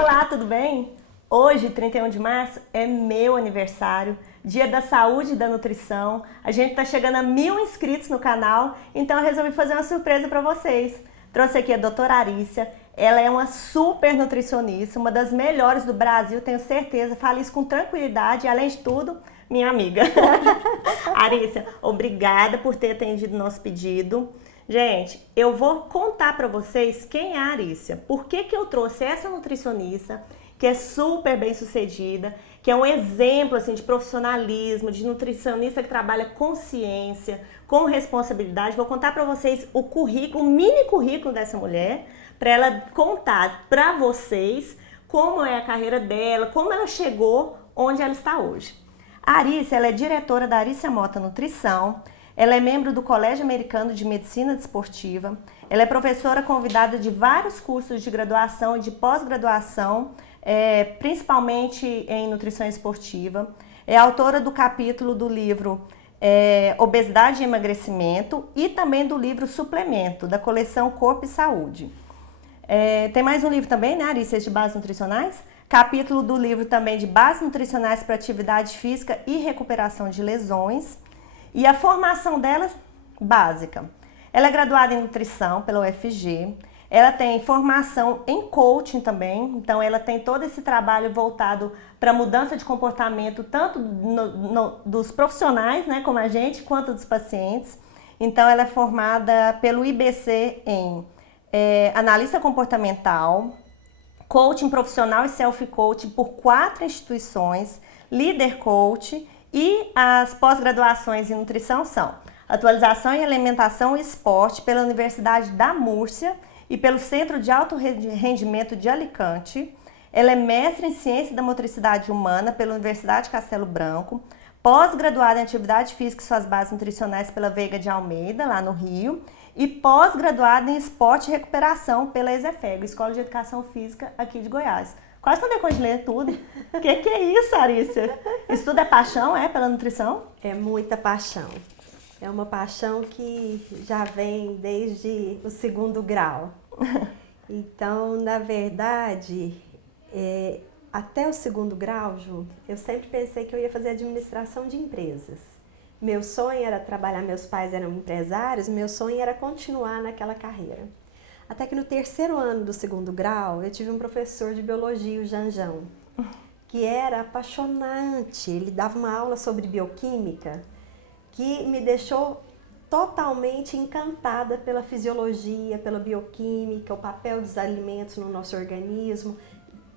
Olá, tudo bem? Hoje, 31 de março, é meu aniversário, Dia da Saúde e da Nutrição. A gente tá chegando a 1000 inscritos no canal, então eu resolvi fazer uma surpresa para vocês. Trouxe aqui a doutora Arícia, ela é uma super nutricionista, uma das melhores do Brasil, tenho certeza, falo isso com tranquilidade e, além de tudo, minha amiga. Arícia, obrigada por ter atendido o nosso pedido. Gente, eu vou contar para vocês quem é a Arícia, por que eu trouxe essa nutricionista, que é super bem sucedida, que é um exemplo assim, de profissionalismo, de nutricionista que trabalha com ciência, com responsabilidade. Vou contar para vocês o currículo, o mini currículo dessa mulher, para ela contar para vocês como é a carreira dela, como ela chegou onde ela está hoje. A Arícia, ela é diretora da Arícia Mota Nutrição, ela é membro do Colégio Americano de Medicina Desportiva, ela é professora convidada de vários cursos de graduação e de pós-graduação, principalmente em nutrição esportiva. É autora do capítulo do livro Obesidade e Emagrecimento e também do livro Suplemento, da coleção Corpo e Saúde. Tem mais um livro também, né, Arícia, de bases nutricionais? Capítulo do livro também de bases nutricionais para atividade física e recuperação de lesões. E a formação dela, básica. Ela é graduada em nutrição pela UFG, ela tem formação em coaching também, então ela tem todo esse trabalho voltado para mudança de comportamento, tanto dos profissionais, né, como a gente, quanto dos pacientes. Então ela é formada pelo IBC em analista comportamental, coaching profissional e self-coaching por 4 instituições, líder coach. E as pós-graduações em nutrição são Atualização em Alimentação e Esporte pela Universidade da Múrcia e pelo Centro de Alto Rendimento de Alicante. Ela é mestre em Ciência da Motricidade Humana pela Universidade de Castelo Branco, pós-graduada em Atividade Física e suas bases nutricionais pela Veiga de Almeida, lá no Rio, e pós-graduada em Esporte e Recuperação pela ESEFEG, Escola de Educação Física aqui de Goiás. Quase que eu dei conta de ler tudo. O que é isso, Arícia? Isso tudo é paixão, pela nutrição? É muita paixão. É uma paixão que já vem desde o 2º grau. Então, na verdade, até o 2º grau, Ju, eu sempre pensei que eu ia fazer administração de empresas. Meu sonho era trabalhar, meus pais eram empresários, meu sonho era continuar naquela carreira. Até que no 3º ano do 2º grau, eu tive um professor de biologia, o Janjão, que era apaixonante. Ele dava uma aula sobre bioquímica que me deixou totalmente encantada pela fisiologia, pela bioquímica, o papel dos alimentos no nosso organismo,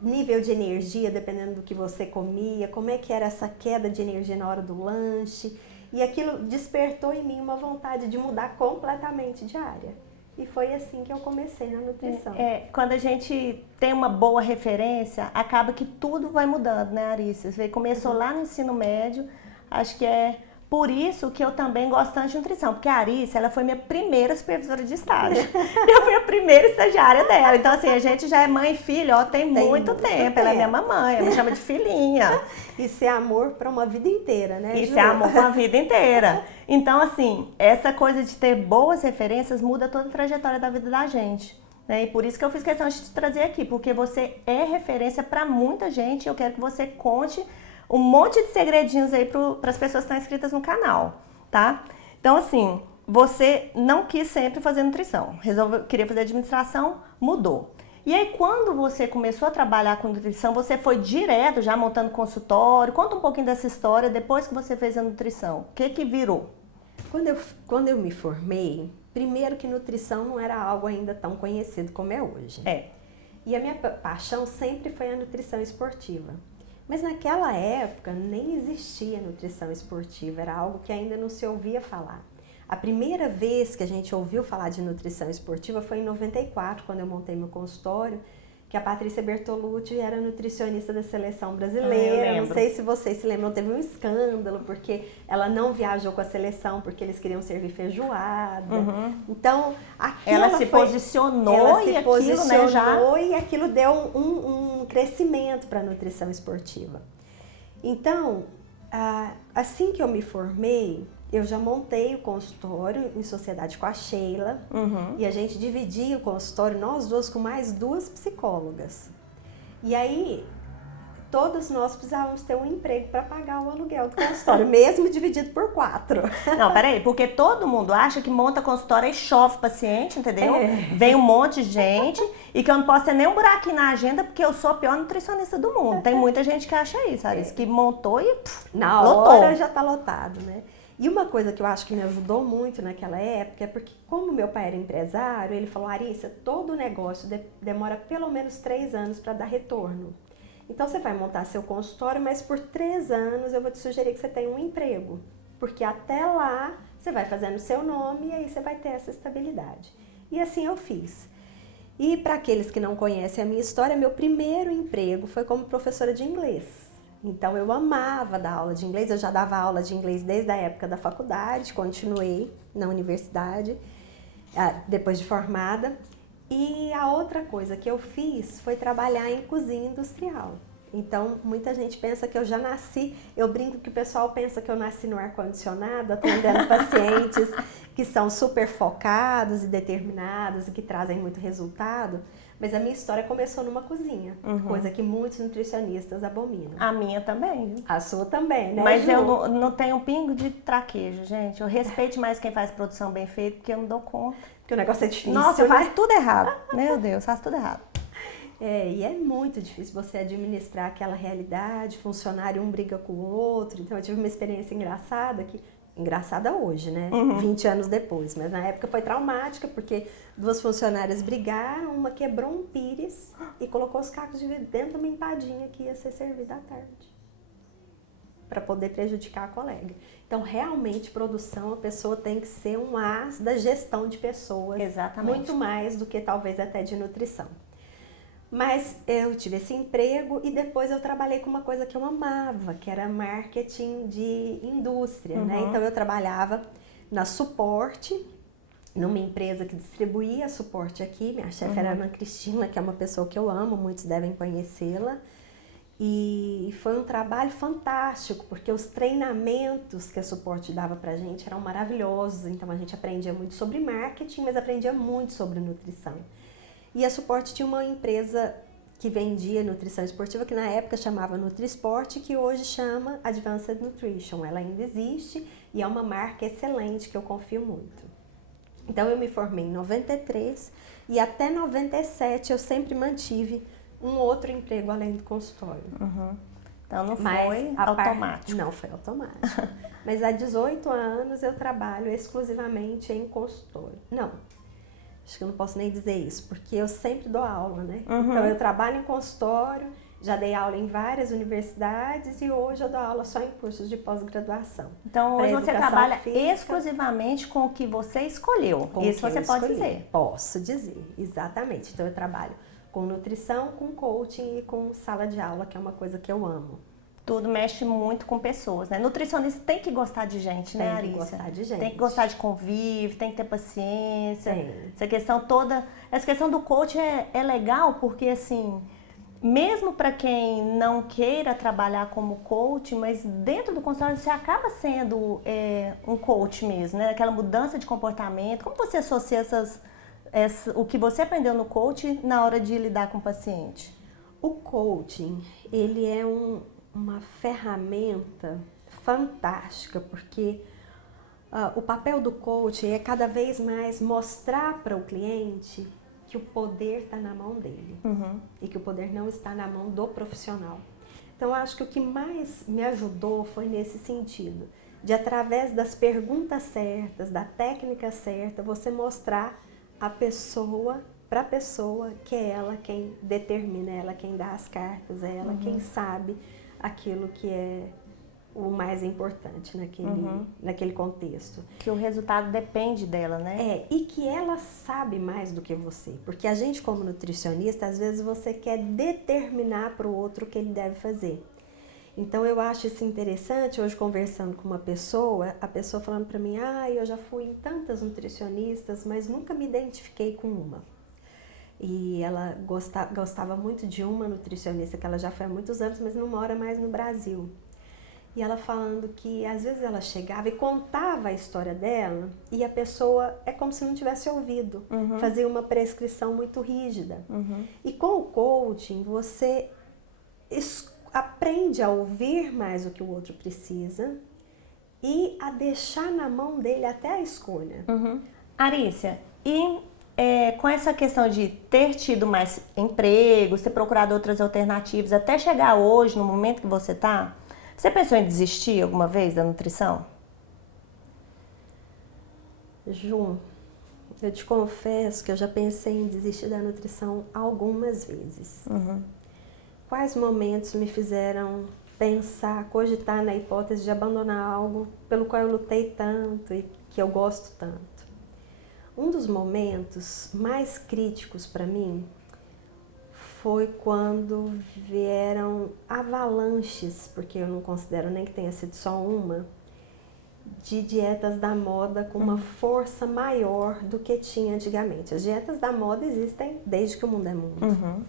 nível de energia, dependendo do que você comia, como é que era essa queda de energia na hora do lanche. E aquilo despertou em mim uma vontade de mudar completamente de área. E foi assim que eu comecei na nutrição. Quando a gente tem uma boa referência, acaba que tudo vai mudando, né, Arícia? Você começou lá no ensino médio, acho que é por isso que eu também gosto tanto de nutrição, porque a Arícia, ela foi minha primeira supervisora de estágio. Eu fui a primeira estagiária dela. Então, assim, a gente já é mãe e filho, tem muito tempo. Ela é minha mamãe, ela me chama de filhinha. Isso é amor para uma vida inteira, né, Ju? Isso é amor para uma vida inteira. Então, assim, essa coisa de ter boas referências muda toda a trajetória da vida da gente. Né? E por isso que eu fiz questão de te trazer aqui, porque você é referência para muita gente e eu quero que você conte um monte de segredinhos aí para as pessoas que estão inscritas no canal, tá? Então, assim, você não quis sempre fazer nutrição, queria fazer administração, mudou. E aí, quando você começou a trabalhar com nutrição, você foi direto, já montando consultório? Conta um pouquinho dessa história, depois que você fez a nutrição. O que virou? Quando eu me formei, primeiro que nutrição não era algo ainda tão conhecido como é hoje. E a minha paixão sempre foi a nutrição esportiva. Mas naquela época nem existia nutrição esportiva, era algo que ainda não se ouvia falar. A primeira vez que a gente ouviu falar de nutrição esportiva foi em 94, quando eu montei meu consultório, que a Patrícia Bertolucci era nutricionista da seleção brasileira. Não sei se vocês se lembram, teve um escândalo, porque ela não viajou com a seleção, porque eles queriam servir feijoada. Então, ela se posicionou e aquilo deu um crescimento para a nutrição esportiva. Então, assim que eu me formei, eu já montei o consultório em sociedade com a Sheila, e a gente dividia o consultório, nós duas, com mais 2 psicólogas. E aí, todos nós precisávamos ter um emprego para pagar o aluguel do consultório, mesmo dividido por 4. Não, peraí, porque todo mundo acha que monta consultório e chove paciente, entendeu? Vem um monte de gente e que eu não posso ter nem um buraquinho na agenda porque eu sou a pior nutricionista do mundo. Tem muita gente que acha isso, Larissa, que montou e na lotou. hora já tá lotado, né? E uma coisa que eu acho que me ajudou muito naquela época é porque, como meu pai era empresário, ele falou: Larissa, todo negócio demora pelo menos 3 anos para dar retorno. Então você vai montar seu consultório, mas por 3 anos eu vou te sugerir que você tenha um emprego. Porque até lá você vai fazendo seu nome e aí você vai ter essa estabilidade. E assim eu fiz. E para aqueles que não conhecem a minha história, meu primeiro emprego foi como professora de inglês. Então eu amava dar aula de inglês, eu já dava aula de inglês desde a época da faculdade, continuei na universidade, depois de formada. E a outra coisa que eu fiz foi trabalhar em cozinha industrial. Então, muita gente pensa que eu já nasci, eu brinco que o pessoal pensa que eu nasci no ar-condicionado, atendendo pacientes que são super focados e determinados e que trazem muito resultado. Mas a minha história começou numa cozinha, coisa que muitos nutricionistas abominam. A minha também, viu? A sua também, né, Mas Ju? eu não tenho um pingo de traquejo, gente. Eu respeito mais quem faz produção bem feita, porque eu não dou conta. Porque o negócio é difícil, Nossa, eu né? faço tudo errado. Meu Deus, faço tudo errado. E é muito difícil você administrar aquela realidade, funcionário um briga com o outro. Então eu tive uma experiência engraçada hoje, né? 20 anos depois, mas na época foi traumática, porque 2 funcionárias brigaram, uma quebrou um pires e colocou os cacos de vidro dentro de uma empadinha que ia ser servida à tarde, para poder prejudicar a colega. Então, realmente, produção, a pessoa tem que ser um as da gestão de pessoas. Exatamente. Muito mais do que talvez até de nutrição. Mas eu tive esse emprego e depois eu trabalhei com uma coisa que eu amava, que era marketing de indústria, né? Então eu trabalhava na Suporte, numa empresa que distribuía Suporte aqui. Minha chefe era a Ana Cristina, que é uma pessoa que eu amo, muitos devem conhecê-la. E foi um trabalho fantástico, porque os treinamentos que a Suporte dava pra gente eram maravilhosos. Então a gente aprendia muito sobre marketing, mas aprendia muito sobre nutrição. E a Suporte tinha uma empresa que vendia nutrição esportiva, que na época chamava Nutrisport, que hoje chama Advanced Nutrition. Ela ainda existe e é uma marca excelente que eu confio muito. Então eu me formei em 93 e até 97 eu sempre mantive um outro emprego além do consultório. Então não foi automático. Não foi automático. Mas há 18 anos eu trabalho exclusivamente em consultório. Não. Acho que eu não posso nem dizer isso, porque eu sempre dou aula, né? Então eu trabalho em consultório, já dei aula em várias universidades e hoje eu dou aula só em cursos de pós-graduação. Então hoje você trabalha física, exclusivamente com o que você escolheu. Isso você pode dizer. Posso dizer, exatamente. Então eu trabalho com nutrição, com coaching e com sala de aula, que é uma coisa que eu amo. Tudo mexe muito com pessoas, né? Nutricionista tem que gostar de gente, né, Larissa? Tem que gostar de gente. Tem que gostar de convívio, tem que ter paciência. Tem. Essa questão do coach é legal porque, assim, mesmo para quem não queira trabalhar como coach, mas dentro do consultório você acaba sendo um coach mesmo, né? Aquela mudança de comportamento. Como você associa o que você aprendeu no coach na hora de lidar com o paciente? O coaching, ele é uma ferramenta fantástica, porque o papel do coach é cada vez mais mostrar para o cliente que o poder está na mão dele e que o poder não está na mão do profissional. Então, eu acho que o que mais me ajudou foi nesse sentido, de através das perguntas certas, da técnica certa, você mostrar a pessoa para a pessoa que é ela quem determina, é ela quem dá as cartas, é ela quem sabe aquilo que é o mais importante naquele contexto. Que o resultado depende dela, né? E que ela sabe mais do que você. Porque a gente, como nutricionista, às vezes você quer determinar para o outro o que ele deve fazer. Então eu acho isso interessante, hoje conversando com uma pessoa, a pessoa falando para mim, eu já fui em tantas nutricionistas, mas nunca me identifiquei com uma. E ela gostava muito de uma nutricionista, que ela já foi há muitos anos, mas não mora mais no Brasil. E ela falando que às vezes ela chegava e contava a história dela e a pessoa é como se não tivesse ouvido, fazia uma prescrição muito rígida. E com o coaching você aprende a ouvir mais o que o outro precisa e a deixar na mão dele até a escolha. Arícia, e com essa questão de ter tido mais empregos, ter procurado outras alternativas, até chegar hoje, no momento que você está, você pensou em desistir alguma vez da nutrição? Ju, eu te confesso que eu já pensei em desistir da nutrição algumas vezes. Quais momentos me fizeram pensar, cogitar na hipótese de abandonar algo pelo qual eu lutei tanto e que eu gosto tanto? Um dos momentos mais críticos para mim foi quando vieram avalanches, porque eu não considero nem que tenha sido só uma, de dietas da moda com uma força maior do que tinha antigamente. As dietas da moda existem desde que o mundo é mundo.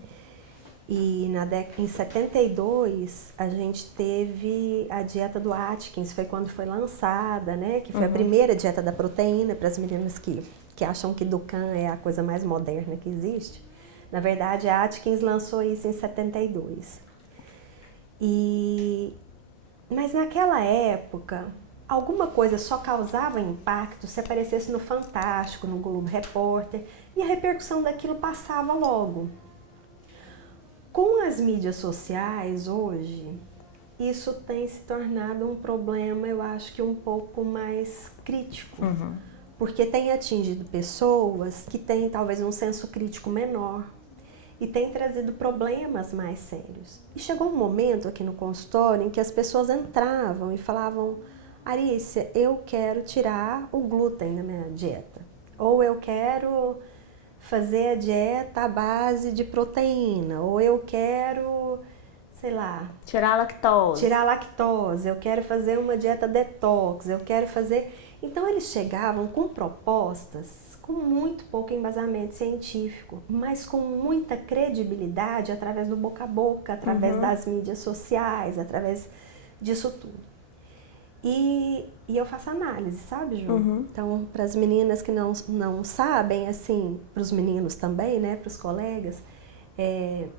E em 72 a gente teve a dieta do Atkins, foi quando foi lançada, né? Que foi a primeira dieta da proteína para as meninas que acham que Dukan é a coisa mais moderna que existe. Na verdade, a Atkins lançou isso em 72. Mas naquela época, alguma coisa só causava impacto se aparecesse no Fantástico, no Globo Repórter, e a repercussão daquilo passava logo. Com as mídias sociais hoje, isso tem se tornado um problema, eu acho que um pouco mais crítico. Porque tem atingido pessoas que têm talvez um senso crítico menor e tem trazido problemas mais sérios. E chegou um momento aqui no consultório em que as pessoas entravam e falavam: Arícia, eu quero tirar o glúten da minha dieta. Ou eu quero fazer a dieta à base de proteína. Ou eu quero, sei lá... Tirar a lactose. Eu quero fazer uma dieta detox. Eu quero fazer... Então eles chegavam com propostas com muito pouco embasamento científico, mas com muita credibilidade através do boca a boca, através das mídias sociais, através disso tudo. E eu faço análise, sabe, Ju? Então, para as meninas que não sabem, assim, para os meninos também, né, para os colegas,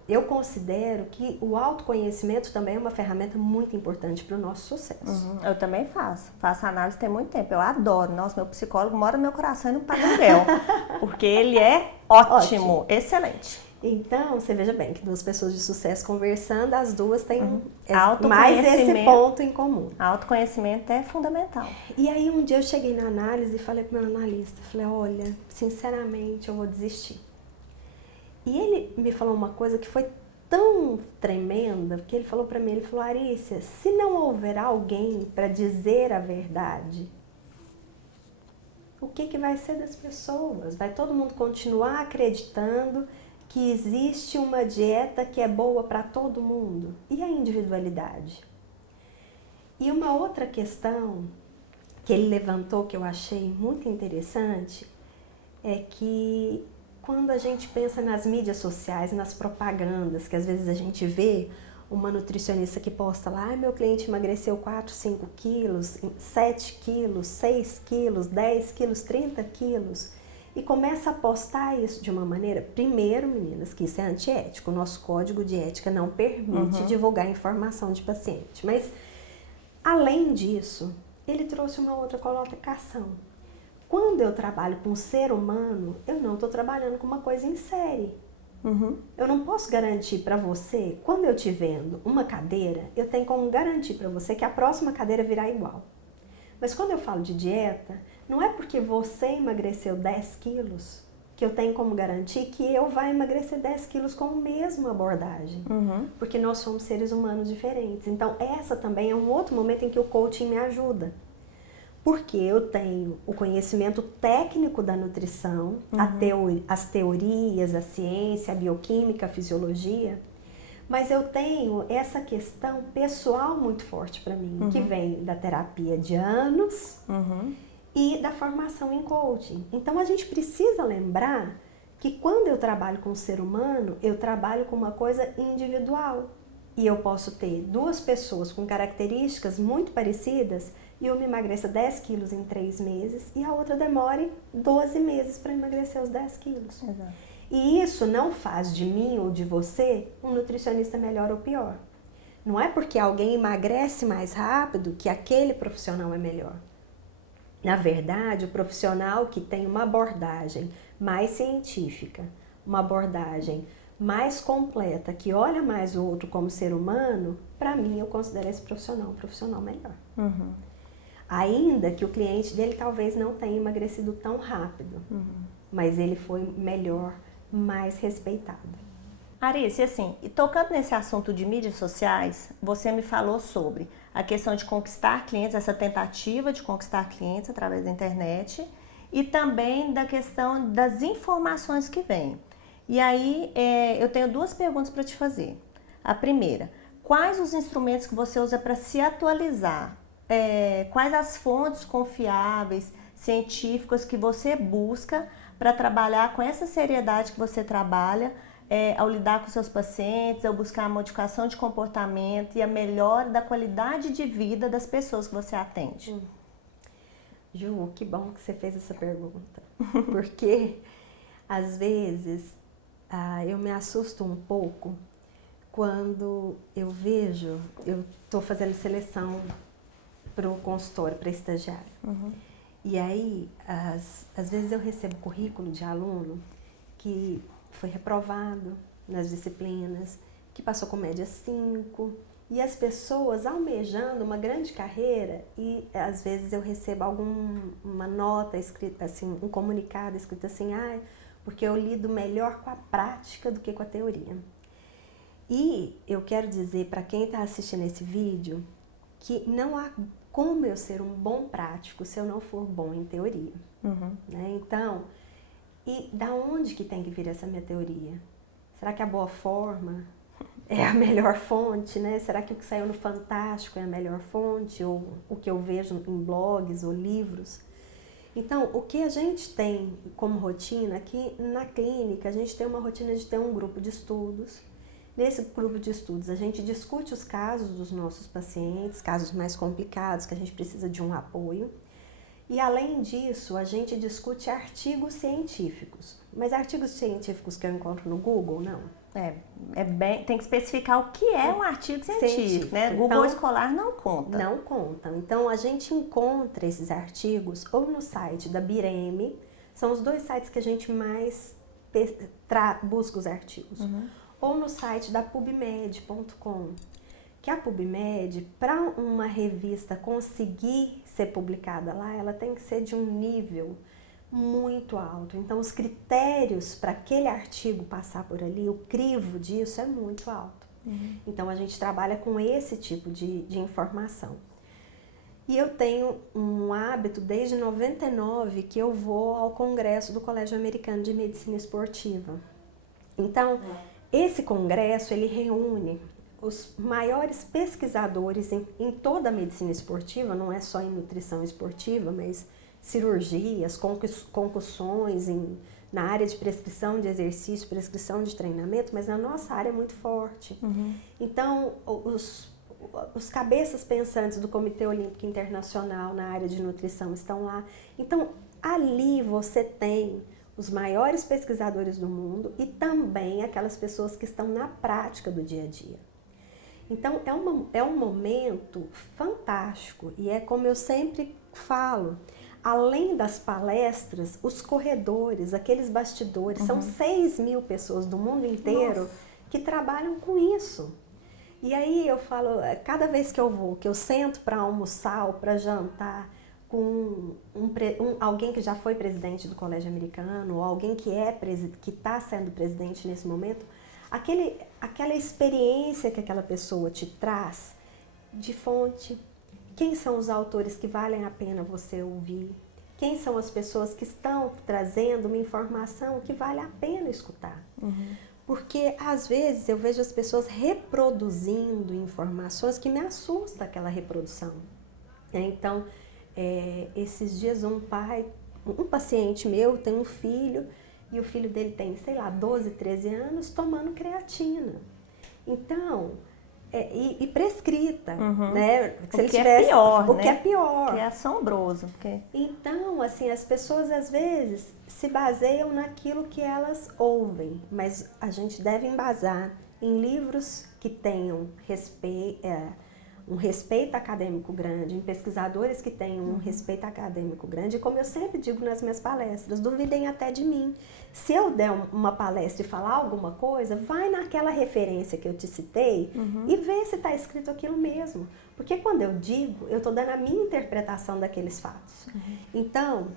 eu considero que o autoconhecimento também é uma ferramenta muito importante para o nosso sucesso. Eu também faço análise tem muito tempo, eu adoro. Nossa, meu psicólogo mora no meu coração e não paga aluguel, porque ele é ótimo, excelente. Então, você veja bem que duas pessoas de sucesso conversando, as duas têm mais esse ponto em comum. Autoconhecimento é fundamental. E aí um dia eu cheguei na análise e falei para o meu analista, falei, olha, sinceramente eu vou desistir. E ele me falou uma coisa que foi tão tremenda, que ele falou para mim, ele falou: Arícia, se não houver alguém para dizer a verdade, o que vai ser das pessoas? Vai todo mundo continuar acreditando que existe uma dieta que é boa para todo mundo? E a individualidade? E uma outra questão que ele levantou que eu achei muito interessante é que quando a gente pensa nas mídias sociais, nas propagandas, que às vezes a gente vê uma nutricionista que posta lá, meu cliente emagreceu 4, 5 quilos, 7 quilos, 6 quilos, 10 quilos, 30 quilos, e começa a postar isso de uma maneira, primeiro, meninas, que isso é antiético, o nosso código de ética não permite divulgar informação de paciente, mas além disso, ele trouxe uma outra colocação. Quando eu trabalho com um ser humano, eu não estou trabalhando com uma coisa em série. Eu não posso garantir para você, quando eu te vendo uma cadeira, eu tenho como garantir para você que a próxima cadeira virá igual. Mas quando eu falo de dieta, não é porque você emagreceu 10 quilos que eu tenho como garantir que eu vou emagrecer 10 quilos com a mesma abordagem. Porque nós somos seres humanos diferentes. Então, essa também é um outro momento em que o coaching me ajuda. Porque eu tenho o conhecimento técnico da nutrição, as teorias, a ciência, a bioquímica, a fisiologia, mas eu tenho essa questão pessoal muito forte para mim, que vem da terapia de anos e da formação em coaching. Então a gente precisa lembrar que quando eu trabalho com o ser humano, eu trabalho com uma coisa individual. E eu posso ter duas pessoas com características muito parecidas e uma emagreça 10 quilos em 3 meses e a outra demore 12 meses para emagrecer os 10 quilos. Exato. E isso não faz de mim ou de você um nutricionista melhor ou pior. Não é porque alguém emagrece mais rápido que aquele profissional é melhor. Na verdade, o profissional que tem uma abordagem mais científica, uma abordagem mais completa, que olha mais o outro como ser humano, para mim eu considero esse profissional um profissional melhor. Uhum. Ainda que o cliente dele talvez não tenha emagrecido tão rápido, mas ele foi melhor, mais respeitado. Arice, assim, e tocando nesse assunto de mídias sociais, você me falou sobre a questão de conquistar clientes, essa tentativa de conquistar clientes através da internet e também da questão das informações que vêm. E aí, eu tenho duas perguntas para te fazer. A primeira, quais os instrumentos que você usa para se atualizar? Quais as fontes confiáveis, científicas que você busca para trabalhar com essa seriedade que você trabalha ao lidar com seus pacientes, ao buscar a modificação de comportamento e a melhora da qualidade de vida das pessoas que você atende? Ju, que bom que você fez essa pergunta, porque às vezes eu me assusto um pouco quando eu vejo, eu estou fazendo seleção para o consultório, para estagiário. E aí, às vezes eu recebo currículo de aluno que foi reprovado nas disciplinas, que passou com média 5, e as pessoas almejando uma grande carreira, e às vezes eu recebo uma nota escrita assim, um comunicado escrito assim, porque eu lido melhor com a prática do que com a teoria. E eu quero dizer para quem está assistindo esse vídeo que não há como eu ser um bom prático se eu não for bom em teoria. Né? Então, e da onde que tem que vir essa minha teoria? Será que a Boa Forma é a melhor fonte? Né? Será que o que saiu no Fantástico é a melhor fonte? Ou o que eu vejo em blogs ou livros? Então, o que a gente tem como rotina aqui na clínica, a gente tem uma rotina de ter um grupo de estudos. Nesse grupo de estudos, a gente discute os casos dos nossos pacientes, casos mais complicados, que a gente precisa de um apoio. E, além disso, a gente discute artigos científicos. Mas artigos científicos que eu encontro no Google, não. Tem que especificar o que é um artigo científico, né? Google então, escolar não conta. Não contam. Então, a gente encontra esses artigos ou no site da Bireme, são os dois sites que a gente mais busca os artigos, ou no site da PubMed.com, que a PubMed, para uma revista conseguir ser publicada lá, ela tem que ser de um nível muito alto. Então, os critérios para aquele artigo passar por ali, o crivo disso é muito alto. Então, a gente trabalha com esse tipo de informação. E eu tenho um hábito desde 99 que eu vou ao congresso do Colégio Americano de Medicina Esportiva. Então, esse congresso, ele reúne os maiores pesquisadores em toda a medicina esportiva, não é só em nutrição esportiva, mas cirurgias, concussões, na área de prescrição de exercício, prescrição de treinamento, mas na nossa área é muito forte. Então, os cabeças pensantes do Comitê Olímpico Internacional na área de nutrição estão lá. Então, ali você tem os maiores pesquisadores do mundo e também aquelas pessoas que estão na prática do dia a dia. Então, é um momento fantástico e é como eu sempre falo, além das palestras, os corredores, aqueles bastidores, são 6.000 pessoas do mundo inteiro que trabalham com isso. E aí eu falo, cada vez que eu vou, que eu sento para almoçar ou para jantar com alguém que já foi presidente do Colégio Americano ou alguém que está sendo presidente nesse momento, aquela experiência que aquela pessoa te traz de fonte, quem são os autores que valem a pena você ouvir, quem são as pessoas que estão trazendo uma informação que vale a pena escutar. Porque às vezes eu vejo as pessoas reproduzindo informações que me assusta aquela reprodução. Então, esses dias um paciente meu tem um filho e o filho dele tem, 12, 13 anos tomando creatina. Então, e prescrita, né? Se ele tivesse, é pior, o né? que é pior. Que é assombroso. Porque... Então, assim, as pessoas às vezes se baseiam naquilo que elas ouvem, mas a gente deve embasar em livros que tenham um respeito acadêmico grande, em pesquisadores que tenham um respeito acadêmico grande. E como eu sempre digo nas minhas palestras, duvidem até de mim. Se eu der uma palestra e falar alguma coisa, vai naquela referência que eu te citei e vê se está escrito aquilo mesmo. Porque quando eu digo, eu estou dando a minha interpretação daqueles fatos. Então,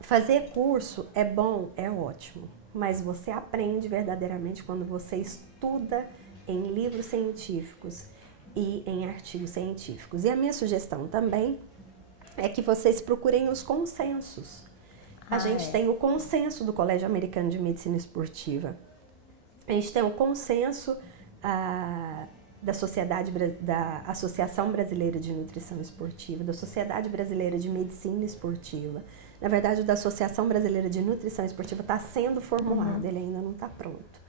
fazer curso é bom, é ótimo, mas você aprende verdadeiramente quando você estuda em livros científicos e em artigos científicos. E a minha sugestão também é que vocês procurem os consensos. A gente tem o consenso do Colégio Americano de Medicina Esportiva. A gente tem o consenso da Associação Brasileira de Nutrição Esportiva, da Sociedade Brasileira de Medicina Esportiva. Na verdade, o da Associação Brasileira de Nutrição Esportiva está sendo formulado, ele ainda não está pronto.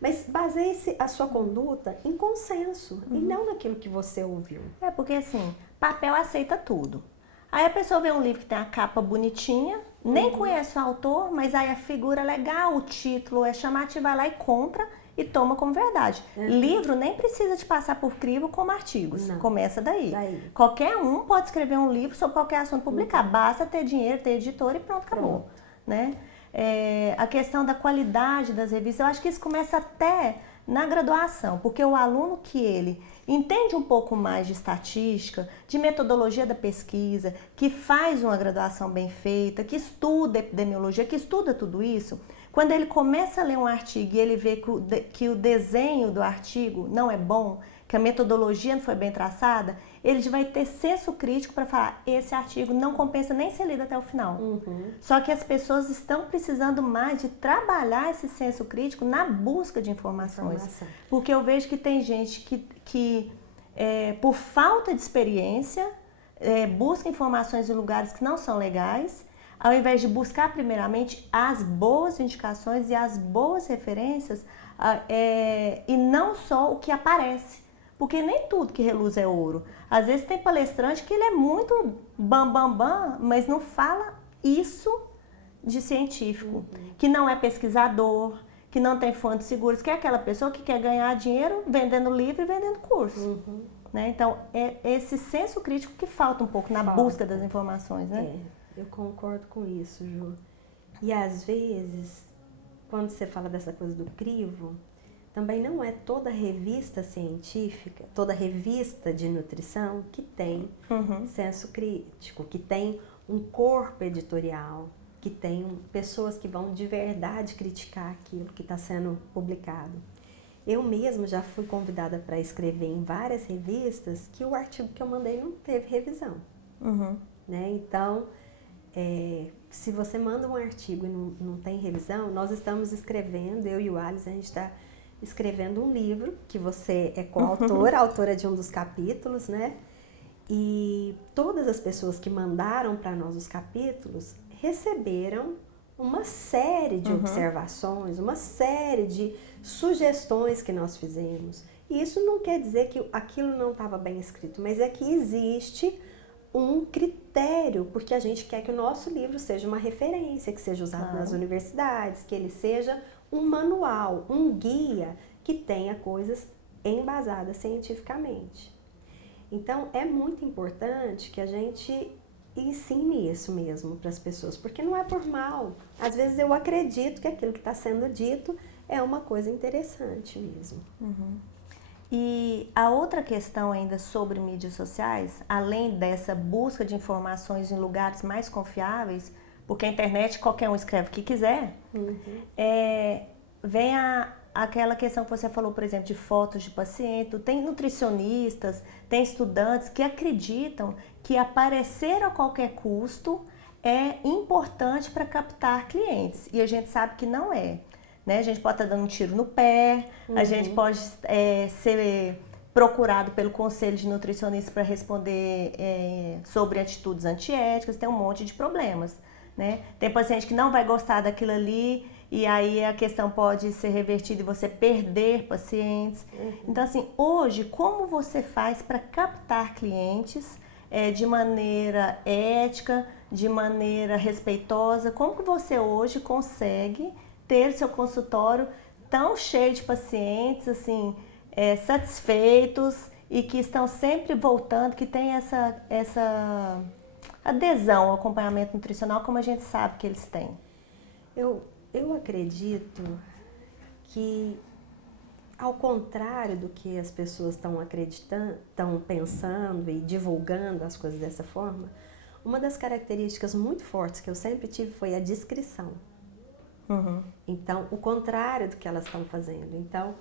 Mas baseie-se a sua conduta em consenso e não naquilo que você ouviu. É porque assim, papel aceita tudo. Aí a pessoa vê um livro que tem a capa bonitinha, nem conhece o autor, mas aí a figura é legal, o título é chamativo, vai lá e compra e toma como verdade. Livro nem precisa de passar por crivo como artigos. Não. Começa daí. Qualquer um pode escrever um livro sobre qualquer assunto publicar. Basta ter dinheiro, ter editor e pronto, acabou. Né? A questão da qualidade das revistas, eu acho que isso começa até na graduação, porque o aluno que ele entende um pouco mais de estatística, de metodologia da pesquisa, que faz uma graduação bem feita, que estuda epidemiologia, que estuda tudo isso, quando ele começa a ler um artigo e ele vê que o desenho do artigo não é bom, que a metodologia não foi bem traçada, ele vai ter senso crítico para falar, esse artigo não compensa nem ser lido até o final. Só que as pessoas estão precisando mais de trabalhar esse senso crítico na busca de informações. Porque eu vejo que tem gente que por falta de experiência, busca informações em lugares que não são legais, ao invés de buscar primeiramente as boas indicações e as boas referências, e não só o que aparece. Porque nem tudo que reluz é ouro. Às vezes tem palestrante que ele é muito bam, mas não fala isso de científico. Que não é pesquisador, que não tem fontes seguras, que é aquela pessoa que quer ganhar dinheiro vendendo livro e vendendo curso. Né? Então, é esse senso crítico que falta um pouco na busca das informações. Né? Eu concordo com isso, Ju. E às vezes, quando você fala dessa coisa do crivo, também não é toda revista científica, toda revista de nutrição que tem senso crítico, que tem um corpo editorial, que tem pessoas que vão de verdade criticar aquilo que está sendo publicado. Eu mesma já fui convidada para escrever em várias revistas que o artigo que eu mandei não teve revisão. Né? Então, se você manda um artigo e não tem revisão, nós estamos escrevendo, eu e o Alice, a gente está escrevendo um livro, que você é coautora, autora de um dos capítulos, né? E todas as pessoas que mandaram para nós os capítulos receberam uma série de observações, uma série de sugestões que nós fizemos. E isso não quer dizer que aquilo não estava bem escrito, mas é que existe um critério, porque a gente quer que o nosso livro seja uma referência, que seja usado nas universidades, que ele seja um manual, um guia que tenha coisas embasadas cientificamente. Então, é muito importante que a gente ensine isso mesmo para as pessoas, porque não é por mal. Às vezes eu acredito que aquilo que está sendo dito é uma coisa interessante mesmo. E a outra questão ainda sobre mídias sociais, além dessa busca de informações em lugares mais confiáveis, porque a internet qualquer um escreve o que quiser, vem aquela questão que você falou, por exemplo, de fotos de paciente. Tem nutricionistas, tem estudantes que acreditam que aparecer a qualquer custo é importante para captar clientes. E a gente sabe que não é. Né? A gente pode estar dando um tiro no pé, a gente pode ser procurado pelo conselho de nutricionistas para responder sobre atitudes antiéticas, tem um monte de problemas. Né? Tem paciente que não vai gostar daquilo ali e aí a questão pode ser revertida e você perder pacientes. Então, assim, hoje, como você faz para captar clientes de maneira ética, de maneira respeitosa? Como que você hoje consegue ter seu consultório tão cheio de pacientes, assim, satisfeitos e que estão sempre voltando, que tem essa adesão ao acompanhamento nutricional, como a gente sabe que eles têm? Eu acredito que, ao contrário do que as pessoas estão acreditando, estão pensando e divulgando as coisas dessa forma, uma das características muito fortes que eu sempre tive foi a discrição. Então, o contrário do que elas estão fazendo. Então,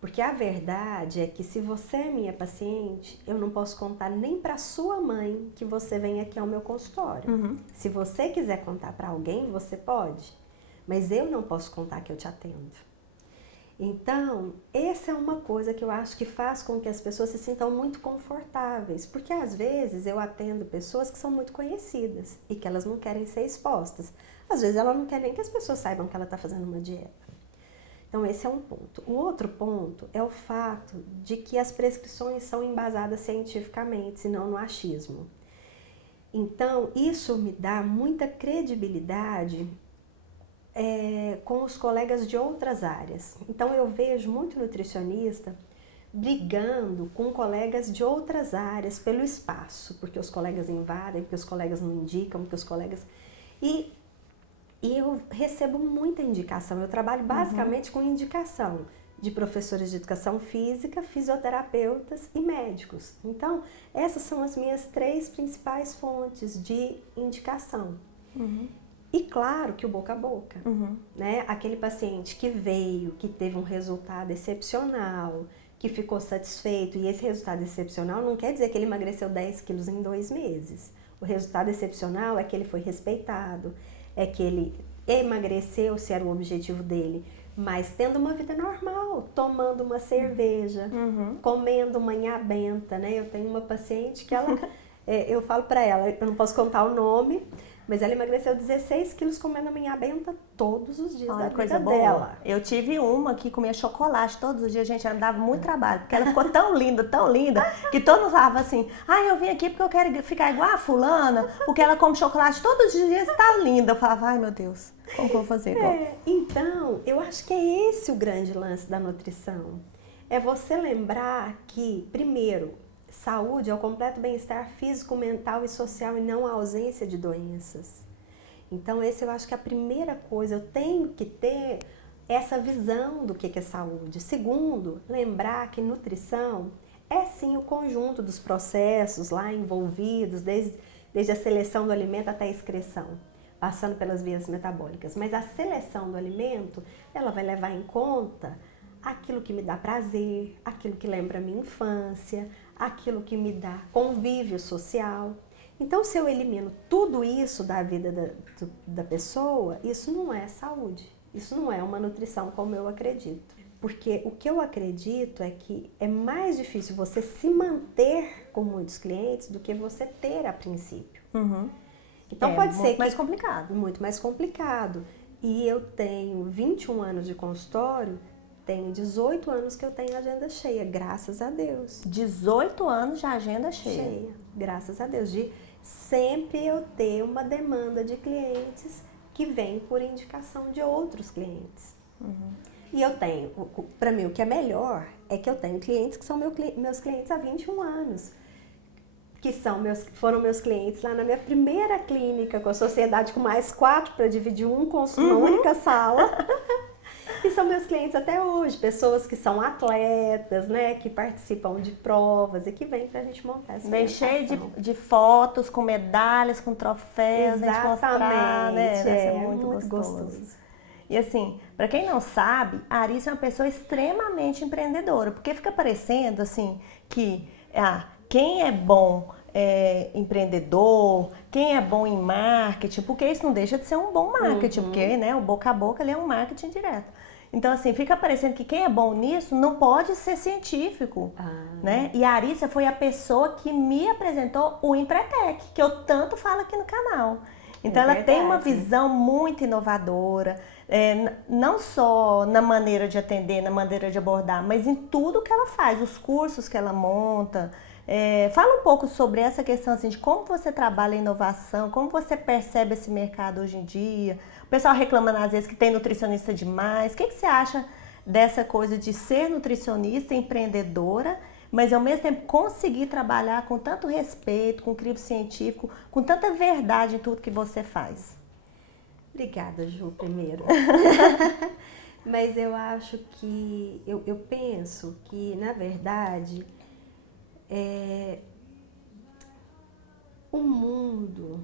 porque a verdade é que se você é minha paciente, eu não posso contar nem para sua mãe que você vem aqui ao meu consultório. Se você quiser contar para alguém, você pode, mas eu não posso contar que eu te atendo. Então, essa é uma coisa que eu acho que faz com que as pessoas se sintam muito confortáveis, porque às vezes eu atendo pessoas que são muito conhecidas e que elas não querem ser expostas. Às vezes ela não quer nem que as pessoas saibam que ela está fazendo uma dieta. Então, esse é um ponto. O outro ponto é o fato de que as prescrições são embasadas cientificamente, e não no achismo. Então, isso me dá muita credibilidade com os colegas de outras áreas. Então, eu vejo muito nutricionista brigando com colegas de outras áreas pelo espaço, porque os colegas invadem, porque os colegas não indicam, porque os colegas... E eu recebo muita indicação. Eu trabalho basicamente com indicação de professores de educação física, fisioterapeutas e médicos. Então, essas são as minhas 3 principais fontes de indicação. E claro que o boca a boca, né? Aquele paciente que veio, que teve um resultado excepcional, que ficou satisfeito, e esse resultado excepcional não quer dizer que ele emagreceu 10 quilos em 2 meses. O resultado excepcional é que ele foi respeitado, é que ele emagreceu, se era o objetivo dele, mas tendo uma vida normal, tomando uma cerveja, comendo uma inhabenta, né? Eu tenho uma paciente que ela, eu falo pra ela, eu não posso contar o nome, mas ela emagreceu 16 quilos comendo uma inhabenta todos os dias da vida dela. Eu tive uma que comia chocolate todos os dias, gente, ela me dava muito trabalho, porque ela ficou tão linda, que todo mundo falava assim, eu vim aqui porque eu quero ficar igual a fulana, porque ela come chocolate todos os dias e tá linda. Eu falava, ai meu Deus, como que eu vou fazer? Então, eu acho que é esse o grande lance da nutrição. É você lembrar que, primeiro, saúde é o completo bem-estar físico, mental e social e não a ausência de doenças. Então, esse eu acho que é a primeira coisa. Eu tenho que ter essa visão do que é saúde. Segundo, lembrar que nutrição é sim o conjunto dos processos lá envolvidos, desde a seleção do alimento até a excreção, passando pelas vias metabólicas. Mas a seleção do alimento, ela vai levar em conta aquilo que me dá prazer, aquilo que lembra a minha infância, aquilo que me dá convívio social. Então, se eu elimino tudo isso da vida da pessoa, isso não é saúde, isso não é uma nutrição como eu acredito. Porque o que eu acredito é que é mais difícil você se manter com muitos clientes do que você ter a princípio. Então, pode ser muito mais complicado. Muito mais complicado. E eu tenho 21 anos de consultório, tenho 18 anos que eu tenho agenda cheia, graças a Deus. 18 anos de agenda cheia. Cheia, graças a Deus. De sempre eu ter uma demanda de clientes que vem por indicação de outros clientes. E eu tenho, para mim o que é melhor é que eu tenho clientes que são meus clientes há 21 anos. Que foram meus clientes lá na minha primeira clínica, com a sociedade com mais 4 para dividir uma única sala. E são meus clientes até hoje, pessoas que são atletas, né, que participam de provas e que vêm pra gente montar essa bem cheio de fotos, com medalhas, com troféus, a gente mostrar, né? Vai ser muito gostoso. E assim, pra quem não sabe, a Arissa é uma pessoa extremamente empreendedora, porque fica parecendo assim que quem é bom empreendedor, quem é bom em marketing, porque isso não deixa de ser um bom marketing, porque né, o boca a boca ele é um marketing direto. Então, assim, fica parecendo que quem é bom nisso não pode ser científico, né? E a Arissa foi a pessoa que me apresentou o Empretec, que eu tanto falo aqui no canal. Então ela tem uma verdade. visão muito inovadora, não só na maneira de atender, na maneira de abordar, mas em tudo que ela faz, os cursos que ela monta. Fala um pouco sobre essa questão assim, de como você trabalha a inovação, como você percebe esse mercado hoje em dia. O pessoal reclamando às vezes que tem nutricionista demais. O que você acha dessa coisa de ser nutricionista, empreendedora, mas ao mesmo tempo conseguir trabalhar com tanto respeito, com crivo científico, com tanta verdade em tudo que você faz? Obrigada, Ju, primeiro. Mas eu acho que, eu penso que, na verdade, o mundo,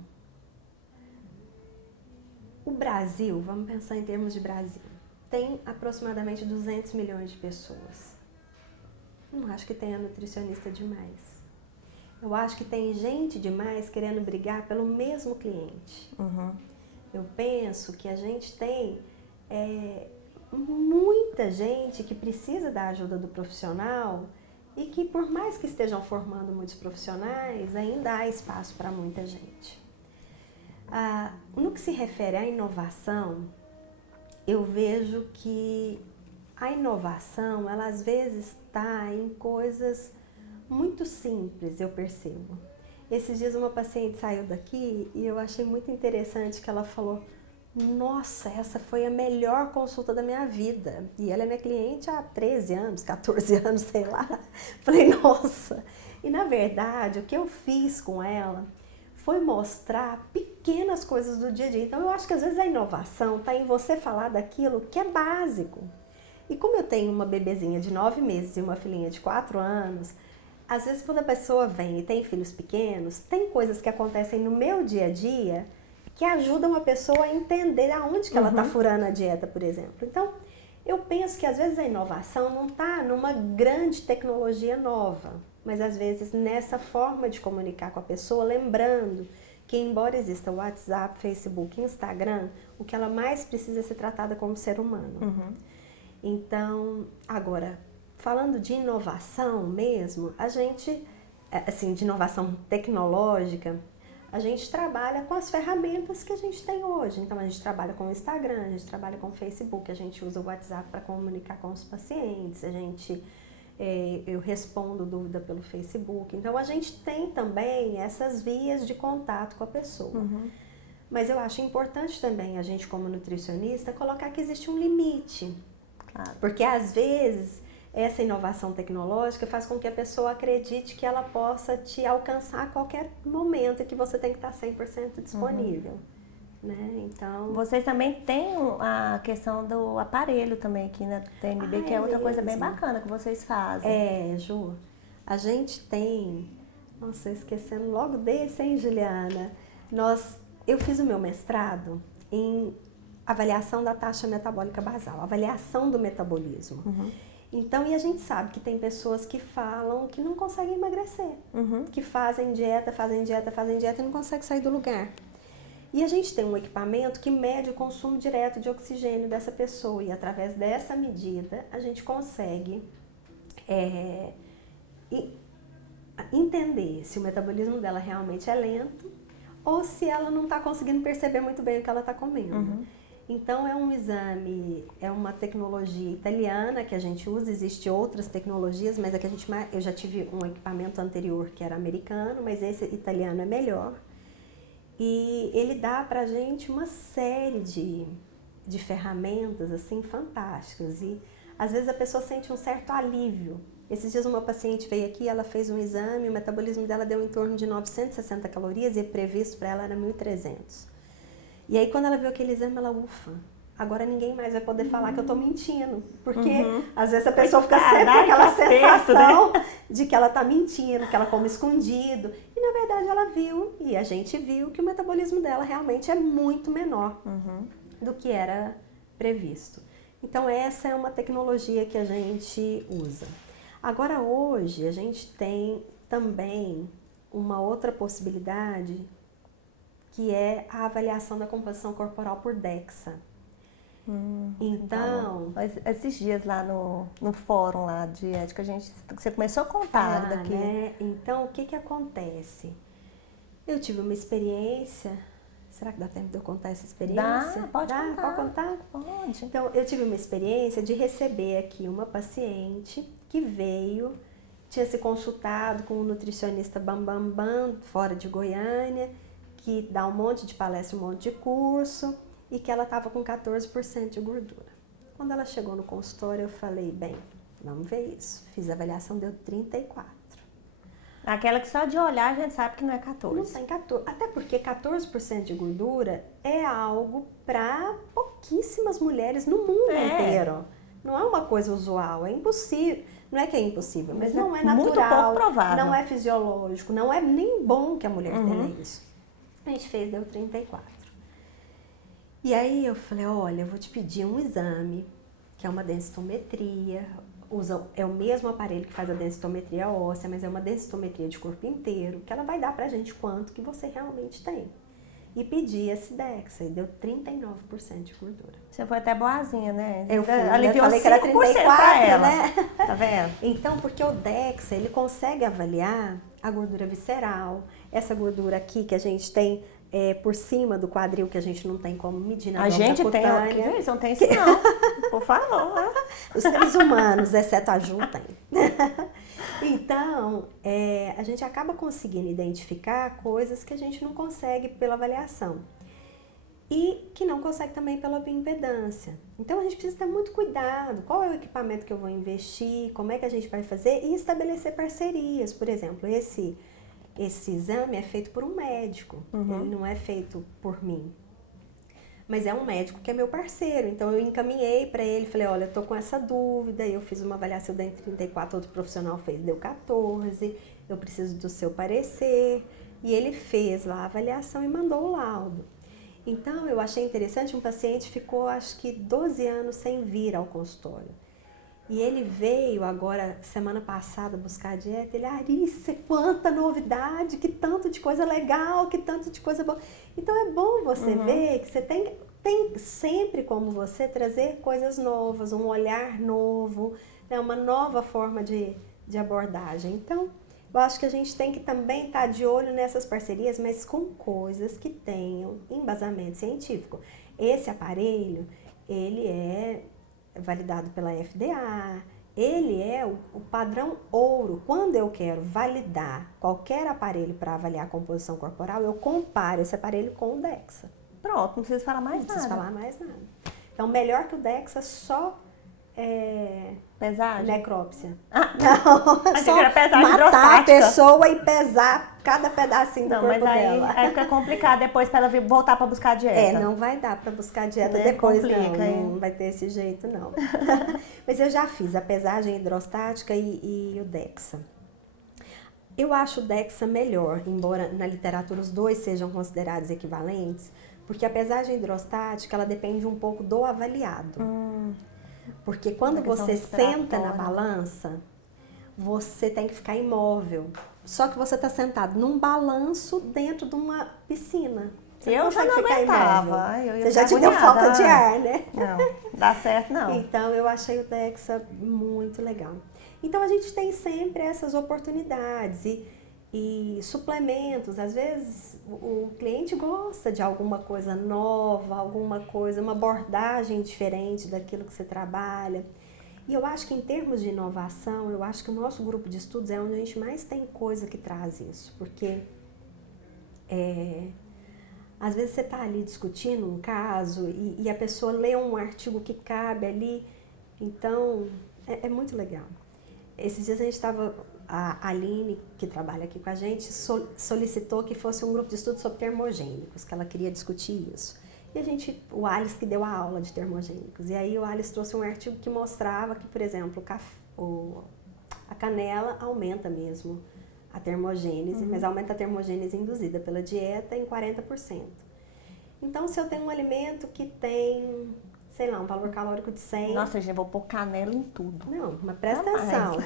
o Brasil, vamos pensar em termos de Brasil, tem aproximadamente 200 milhões de pessoas. Não acho que tenha nutricionista demais. Eu acho que tem gente demais querendo brigar pelo mesmo cliente. Uhum. Eu penso que a gente tem muita gente que precisa da ajuda do profissional e que, por mais que estejam formando muitos profissionais, ainda há espaço para muita gente. No que se refere à inovação, eu vejo que a inovação, ela às vezes está em coisas muito simples, eu percebo. Esses dias uma paciente saiu daqui e eu achei muito interessante que ela falou: nossa, essa foi a melhor consulta da minha vida. E ela é minha cliente há 13 anos, 14 anos, sei lá. Falei, nossa. E na verdade, o que eu fiz com ela foi mostrar pequenas coisas do dia a dia. Então eu acho que às vezes a inovação está em você falar daquilo que é básico. E como eu tenho uma bebezinha de 9 meses e uma filhinha de 4 anos, às vezes quando a pessoa vem e tem filhos pequenos, tem coisas que acontecem no meu dia a dia que ajudam a pessoa a entender aonde que ela está furando a dieta, por exemplo. Então, eu penso que às vezes a inovação não está numa grande tecnologia nova, mas às vezes nessa forma de comunicar com a pessoa, lembrando que embora exista o WhatsApp, Facebook, Instagram, o que ela mais precisa é ser tratada como ser humano. Uhum. Então, agora, falando de inovação mesmo, a gente, assim, de inovação tecnológica, a gente trabalha com as ferramentas que a gente tem hoje. Então, a gente trabalha com o Instagram, a gente trabalha com o Facebook, a gente usa o WhatsApp para comunicar com os pacientes, eu respondo dúvida pelo Facebook. Então, a gente tem também essas vias de contato com a pessoa. Uhum. Mas eu acho importante também a gente, como nutricionista, colocar que existe um limite. Claro. Porque, às vezes, essa inovação tecnológica faz com que a pessoa acredite que ela possa te alcançar a qualquer momento e que você tem que estar 100% disponível. Né? Então... Vocês também têm a questão do aparelho também aqui na TMB, que é outra coisa bem bacana que vocês fazem. Ju, a gente tem... Nossa, esquecendo logo desse, hein, Juliana? Eu fiz o meu mestrado em avaliação da taxa metabólica basal, avaliação do metabolismo. Uhum. Então, e a gente sabe que tem pessoas que falam que não conseguem emagrecer, que fazem dieta e não conseguem sair do lugar. E a gente tem um equipamento que mede o consumo direto de oxigênio dessa pessoa e através dessa medida a gente consegue entender se o metabolismo dela realmente é lento ou se ela não está conseguindo perceber muito bem o que ela está comendo. Então, é um exame, é uma tecnologia italiana que a gente usa, existem outras tecnologias, mas eu já tive um equipamento anterior que era americano, mas esse italiano é melhor. E ele dá pra gente uma série de ferramentas, assim, fantásticas. E, às vezes, a pessoa sente um certo alívio. Esses dias uma paciente veio aqui, ela fez um exame, o metabolismo dela deu em torno de 960 calorias e previsto para ela era 1.300. E aí, quando ela viu aquele exame, ela, ufa, agora ninguém mais vai poder falar que eu tô mentindo. Porque, às vezes, a pessoa fica sempre com aquela sensação de que ela tá mentindo, que ela come escondido. E, na verdade, ela viu, e a gente viu, que o metabolismo dela realmente é muito menor do que era previsto. Então, essa é uma tecnologia que a gente usa. Agora, hoje, a gente tem também uma outra possibilidade, que é a avaliação da composição corporal por DEXA. Então... Esses dias lá no fórum lá de ética, você começou a contar daqui. Né? Então, o que acontece? Eu tive uma experiência Será que dá tempo de eu contar essa experiência? Pode contar. Pode contar? Pode. Então, eu tive uma experiência de receber aqui uma paciente que veio, tinha se consultado com um nutricionista Bambambam, fora de Goiânia, que dá um monte de palestra, um monte de curso, e que ela estava com 14% de gordura. Quando ela chegou no consultório, eu falei, bem, vamos ver isso. Fiz a avaliação, deu 34. Aquela que só de olhar a gente sabe que não é 14. Não tem 14. Até porque 14% de gordura é algo para pouquíssimas mulheres no mundo inteiro. Não é uma coisa usual, é impossível. Não é que é impossível, mas não é natural. Muito pouco provável. Não é fisiológico, não é nem bom que a mulher tenha isso. A gente fez, deu 34. E aí eu falei, olha, eu vou te pedir um exame, que é uma densitometria. É o mesmo aparelho que faz a densitometria óssea, mas é uma densitometria de corpo inteiro, que ela vai dar pra gente quanto que você realmente tem. E pedi esse DEXA, e deu 39% de gordura. Você foi até boazinha, né? Eu fui, aliviou falei que era 34, pra ela, né? Tá vendo? Então, porque o DEXA, ele consegue avaliar a gordura visceral, essa gordura aqui que a gente tem por cima do quadril, que a gente não tem como medir na dobra gente cutânea. tem, que isso? Não tem isso não, por favor. Né? Os seres humanos, exceto a Ju, tem. Então, a gente acaba conseguindo identificar coisas que a gente não consegue pela avaliação. E que não consegue também pela bioimpedância. Então, a gente precisa ter muito cuidado. Qual é o equipamento que eu vou investir? Como é que a gente vai fazer? E estabelecer parcerias. Por exemplo, esse exame é feito por um médico. Ele não é feito por mim. Mas é um médico que é meu parceiro. Então, eu encaminhei para ele. Falei, olha, eu tô com essa dúvida. Eu fiz uma avaliação, deu 34. Outro profissional fez, deu 14. Eu preciso do seu parecer. E ele fez lá a avaliação e mandou o laudo. Então, eu achei interessante, um paciente ficou, acho que 12 anos sem vir ao consultório. E ele veio agora, semana passada, buscar a dieta. Ele, Arice, quanta novidade, que tanto de coisa legal, que tanto de coisa boa. Então, é bom você ver que você tem sempre como você trazer coisas novas, um olhar novo, né, uma nova forma de abordagem. Então, eu acho que a gente tem que também estar de olho nessas parcerias, mas com coisas que tenham embasamento científico. Esse aparelho, ele é validado pela FDA, ele é o padrão ouro. Quando eu quero validar qualquer aparelho para avaliar a composição corporal, eu comparo esse aparelho com o DEXA. Pronto, não precisa falar mais nada. Não precisa falar mais nada. Então, melhor que o DEXA, só pesagem? Necrópsia. Não, só era pesagem matar a pessoa e pesar cada pedacinho do corpo dela. Aí fica complicado depois para ela voltar para buscar dieta. Não vai dar para buscar dieta depois, complica, não vai ter esse jeito, não. Mas eu já fiz a pesagem hidrostática e o DEXA. Eu acho o DEXA melhor, embora na literatura os dois sejam considerados equivalentes, porque a pesagem hidrostática, ela depende um pouco do avaliado. Porque quando você senta na balança, você tem que ficar imóvel. Só que você está sentado num balanço dentro de uma piscina. Você eu já não aguentava. Você já te deu falta de ar, né? Não, dá certo não. Então, eu achei o DEXA muito legal. Então, a gente tem sempre essas oportunidades e suplementos. Às vezes, o cliente gosta de alguma coisa nova, uma abordagem diferente daquilo que você trabalha. E eu acho que em termos de inovação, eu acho que o nosso grupo de estudos é onde a gente mais tem coisa que traz isso. Porque às vezes você está ali discutindo um caso e a pessoa lê um artigo que cabe ali. Então, é muito legal. Esses dias a gente estava... A Aline, que trabalha aqui com a gente, solicitou que fosse um grupo de estudos sobre termogênicos, que ela queria discutir isso. E o Alice que deu a aula de termogênicos. E aí o Alice trouxe um artigo que mostrava que, por exemplo, a canela aumenta mesmo a termogênese, mas aumenta a termogênese induzida pela dieta em 40%. Então, se eu tenho um alimento que tem, sei lá, um valor calórico de 100... Nossa, gente, eu vou pôr canela em tudo. Não, mas presta atenção.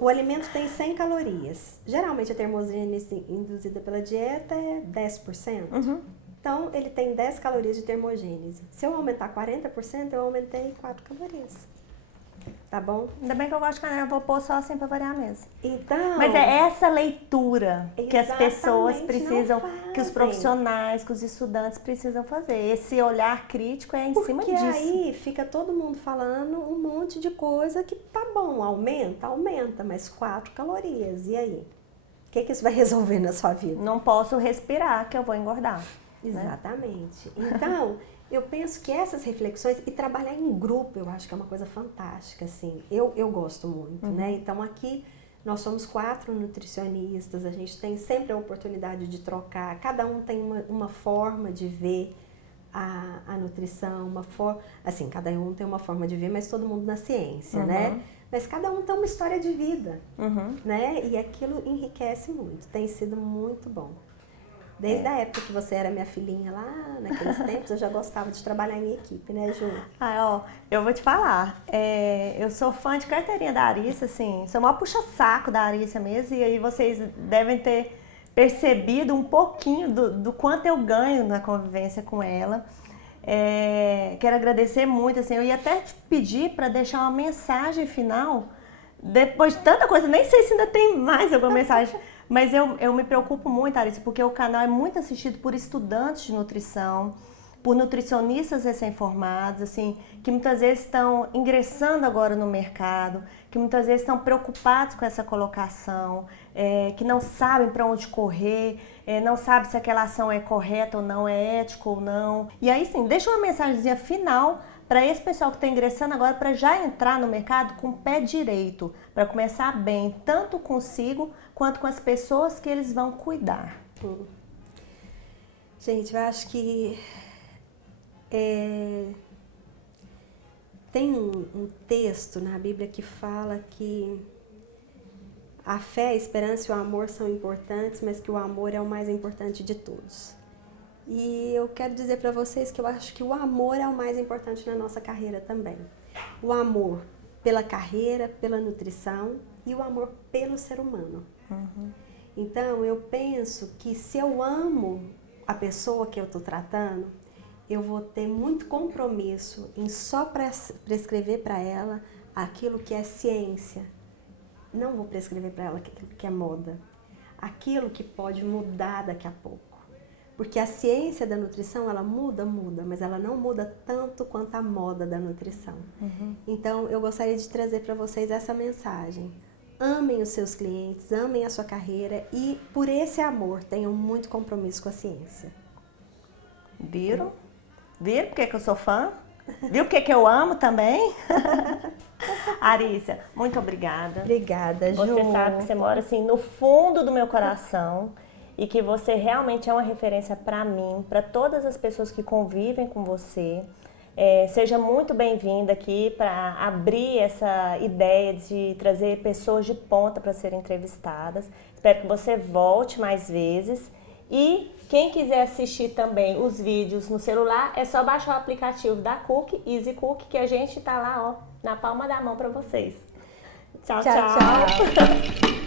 O alimento tem 100 calorias. Geralmente a termogênese induzida pela dieta é 10%. Então, ele tem 10 calorias de termogênese. Se eu aumentar 40%, eu aumentei 4 calorias. tá bom? Ainda bem que eu gosto de canela, eu vou pôr só assim pra variar mesmo. Então... Mas é essa leitura que as pessoas exatamente, precisam, não que os fazem. profissionais, que os estudantes precisam fazer. Esse olhar crítico é em cima Porque disso. aí fica todo mundo falando um monte de coisa que tá bom, aumenta, mas 4 calorias. E aí? O que isso vai resolver na sua vida? Não posso respirar que eu vou engordar. Exatamente. Né? Então, eu penso que essas reflexões e trabalhar em grupo, eu acho que é uma coisa fantástica, assim. Eu gosto muito, né? Então, aqui nós somos 4 nutricionistas, a gente tem sempre a oportunidade de trocar, cada um tem uma forma de ver a nutrição, assim, cada um tem uma forma de ver, mas todo mundo na ciência, né? Mas cada um tem uma história de vida, né? E aquilo enriquece muito, tem sido muito bom. Desde a época que você era minha filhinha lá, naqueles tempos, eu já gostava de trabalhar em equipe, né, Ju? Ó, eu vou te falar, eu sou fã de carteirinha da Arissa, assim, sou o maior puxa-saco da Arissa mesmo, e aí vocês devem ter percebido um pouquinho do quanto eu ganho na convivência com ela. Quero agradecer muito, assim, eu ia até te pedir para deixar uma mensagem final, depois de tanta coisa, nem sei se ainda tem mais alguma mensagem, mas eu me preocupo muito, Arissa, porque o canal é muito assistido por estudantes de nutrição, por nutricionistas recém-formados, assim, que muitas vezes estão ingressando agora no mercado, que muitas vezes estão preocupados com essa colocação, que não sabem para onde correr, não sabem se aquela ação é correta ou não, é ética ou não. E aí sim, deixa uma mensagenzinha final para esse pessoal que está ingressando agora, para já entrar no mercado com o pé direito, para começar bem, tanto consigo quanto com as pessoas que eles vão cuidar. Gente, eu acho que tem um texto na Bíblia que fala que a fé, a esperança e o amor são importantes, mas que o amor é o mais importante de todos. E eu quero dizer para vocês que eu acho que o amor é o mais importante na nossa carreira também. O amor pela carreira, pela nutrição e o amor pelo ser humano. Então, eu penso que se eu amo a pessoa que eu estou tratando, eu vou ter muito compromisso em só prescrever para ela aquilo que é ciência. Não vou prescrever para ela aquilo que é moda. Aquilo que pode mudar daqui a pouco. Porque a ciência da nutrição, ela muda, mas ela não muda tanto quanto a moda da nutrição. Então, eu gostaria de trazer para vocês essa mensagem. Amem os seus clientes, amem a sua carreira e, por esse amor, tenham muito compromisso com a ciência. Viram? Viram porque que eu sou fã? Viu porque que eu amo também? Arícia, muito obrigada. Obrigada, Ju. Você sabe que você mora assim no fundo do meu coração e que você realmente é uma referência para mim, para todas as pessoas que convivem com você. Seja muito bem-vinda aqui para abrir essa ideia de trazer pessoas de ponta para serem entrevistadas. Espero que você volte mais vezes. E quem quiser assistir também os vídeos no celular, é só baixar o aplicativo da Cook, Easy Cook, que a gente tá lá, ó, na palma da mão para vocês. Tchau, tchau.